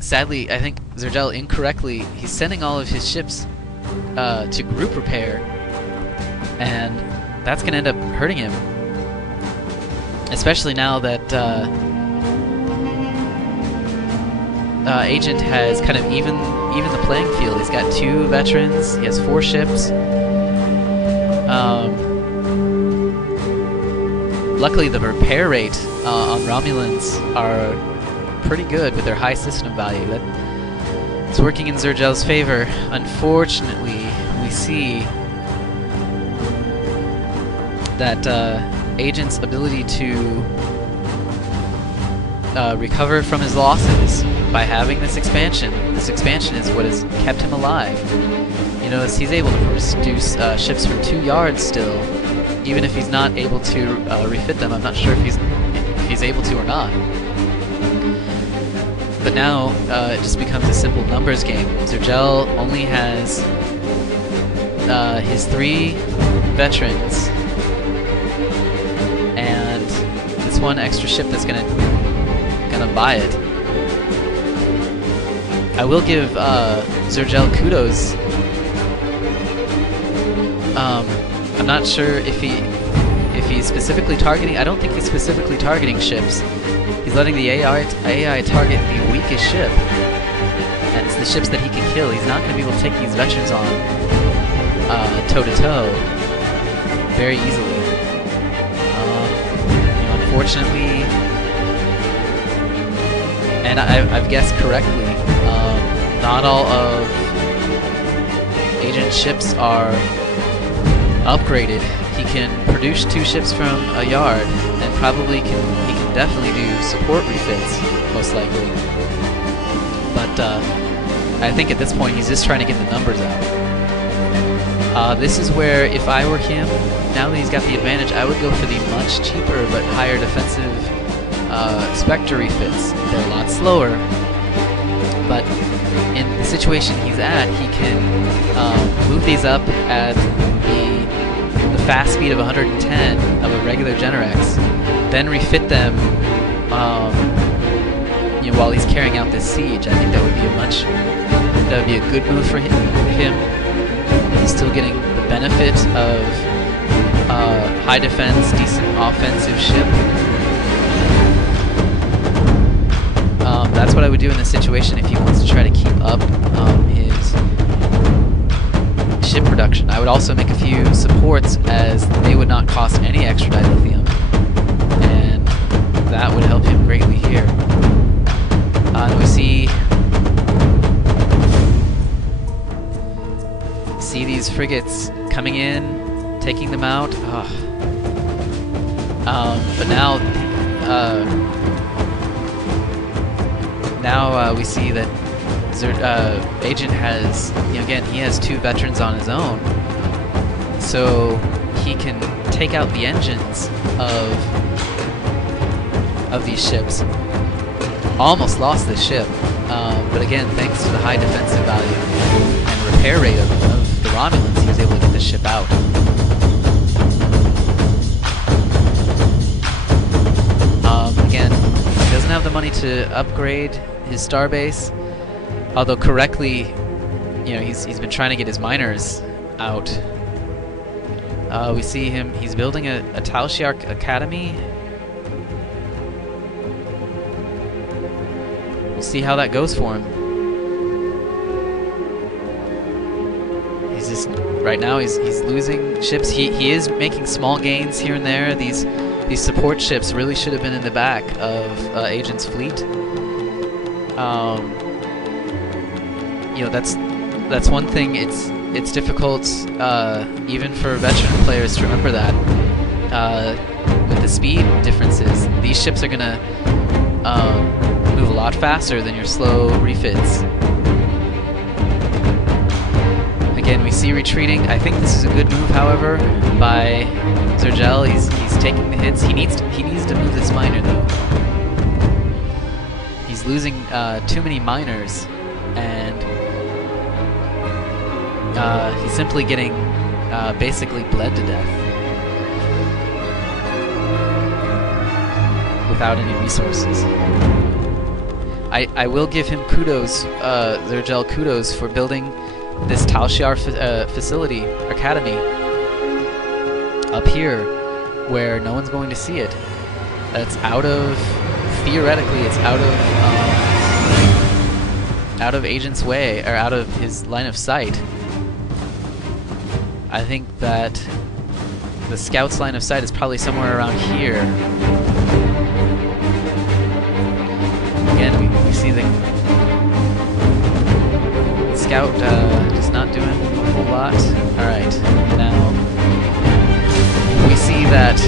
sadly, I think Xerjel incorrectly, he's sending all of his ships to group repair, and that's going to end up hurting him. Especially now that Agent has kind of even the playing field. He's got 2 veterans, he has 4 ships. Luckily, the repair rate on Romulans are pretty good with their high system value. It's working in Xerjel's favor. Unfortunately, we see that Agent's ability to recover from his losses by having this expansion. This expansion is what has kept him alive. You notice he's able to produce ships from 2 yards still, even if he's not able to refit them. I'm not sure if he's able to or not. But now it just becomes a simple numbers game. Xerjel only has his 3 veterans and this 1 extra ship that's gonna buy it. I will give Xerjel kudos. I'm not sure if he's specifically targeting. I don't think he's specifically targeting ships. He's letting the AI target the weakest ship, and it's the ships that he can kill. He's not going to be able to take these veterans on toe to toe very easily. Unfortunately, and I've guessed correctly, not all of Agent's ships are upgraded. He can produce 2 ships from a yard, and probably he can definitely do support refits, most likely. But I think at this point he's just trying to get the numbers out. This is where, if I were him, now that he's got the advantage, I would go for the much cheaper but higher defensive Spectre refits. They're a lot slower, but in the situation he's at, he can move these up at the fast speed of 110 of a regular Generex, then refit them while he's carrying out this siege. I think that would be a good move for him. He's still getting the benefit of high defense, decent offensive ship. That's what I would do in this situation if he wants to try to keep up his ship production. I would also make a few supports, as they would not cost any extra dilithium, and that would help him greatly here. And we see these frigates coming in, taking them out. But now we see that Agent has, again, he has 2 veterans on his own, so he can take out the engines of these ships. Almost lost this ship, but again, thanks to the high defensive value and repair rate of the Romulans, he was able to get this ship out. Again, he doesn't have the money to upgrade his starbase, although correctly, he's been trying to get his miners out. We see him, he's building a Taushiarch Academy. We'll see how that goes for him. He's just, right now he's losing ships. He is making small gains here and there. These support ships really should have been in the back of Agent's fleet. That's one thing. It's difficult even for veteran players to remember that with the speed differences, these ships are gonna move a lot faster than your slow refits. Again, we see retreating. I think this is a good move, however, by Xerjel. He's taking the hits. He needs to move this miner though. He's losing too many miners, and he's simply getting basically bled to death without any resources. I will give him kudos, Xerjel kudos, for building this Talshiar facility, academy, up here, where no one's going to see it. It's out of, theoretically, it's out of Agent's way, or out of his line of sight. I think that the scout's line of sight is probably somewhere around here. Again, we see the scout just not doing a whole lot. Alright, now we see that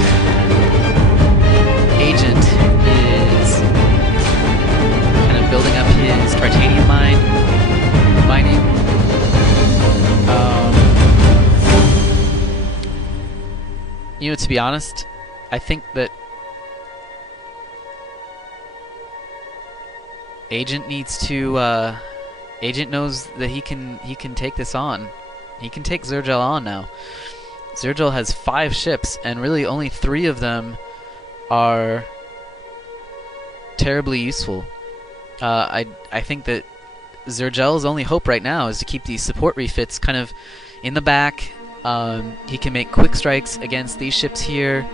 Agent is kind of building up his titanium mining. You know, to be honest, I think that Agent needs to. Agent knows that he can take this on. He can take Xerjel on now. Xerjel has 5 ships, and really only 3 of them are terribly useful. I think that Xerjel's only hope right now is to keep these support refits kind of in the back. He can make quick strikes against these ships here,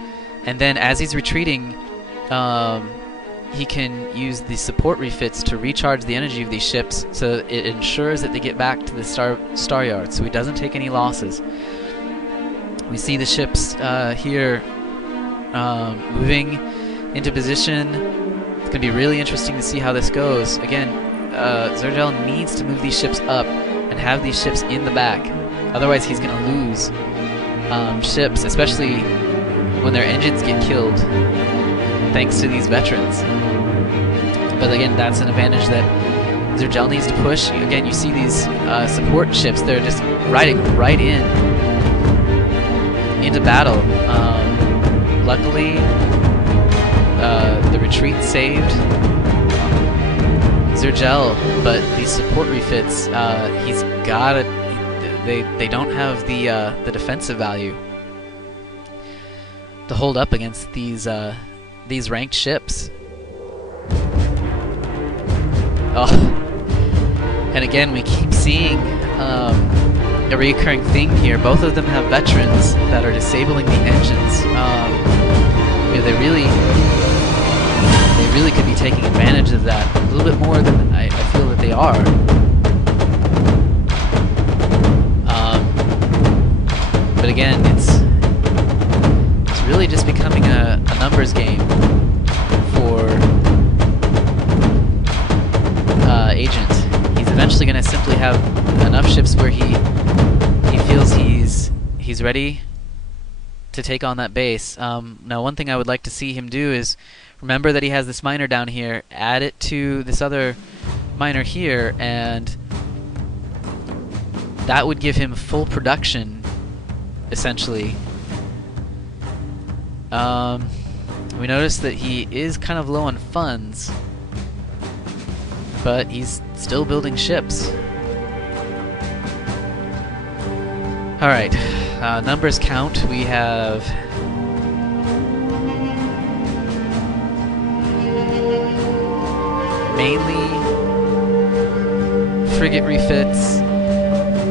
and then as he's retreating, he can use the support refits to recharge the energy of these ships, so it ensures that they get back to the star yard, so he doesn't take any losses. We see the ships here moving into position. It's going to be really interesting to see how this goes. Again, Xerjel needs to move these ships up and have these ships in the back. Otherwise, he's going to lose ships, especially when their engines get killed, thanks to these veterans. But again, that's an advantage that Xerjel needs to push. Again, you see these support ships; they're just riding right into battle. Luckily, the retreat saved Xerjel, but these support refits, he's got it. They don't have the defensive value to hold up against these ranked ships. Oh, and again, we keep seeing a recurring theme here. Both of them have veterans that are disabling the engines. You know, they really could be taking advantage of that a little bit more than I feel that they are. But again, it's really just becoming a numbers game for Agent. He's eventually going to simply have enough ships where he feels he's ready to take on that base. Now, one thing I would like to see him do is remember that he has this miner down here, add it to this other miner here, and that would give him full production, essentially. We notice that he is kind of low on funds, but he's still building ships. Alright, numbers count. We have mainly frigate refits,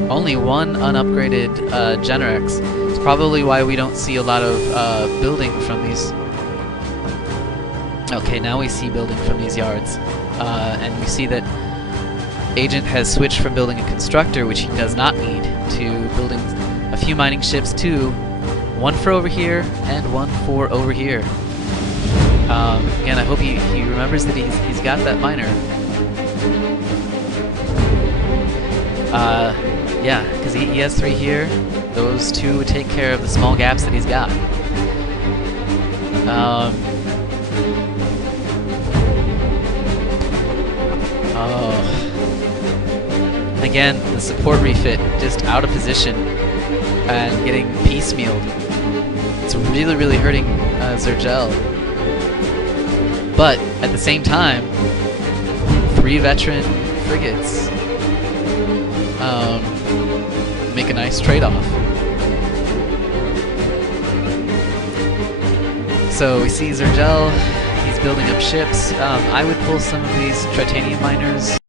only one unupgraded Generex. It's probably why we don't see a lot of building from these. Okay, now we see building from these yards. And we see that Agent has switched from building a constructor, which he does not need, to building a few mining ships too. One for over here and one for over here. Again, I hope he remembers that he's got that miner. Yeah, because he has 3 here. Those 2 would take care of the small gaps that he's got. Oh. Again, the support refit just out of position and getting piecemealed. It's really, really hurting Xerjel. But at the same time, 3 veteran frigates make a nice trade-off. So we see Xerjel He's building up ships. I would pull some of these titanium miners.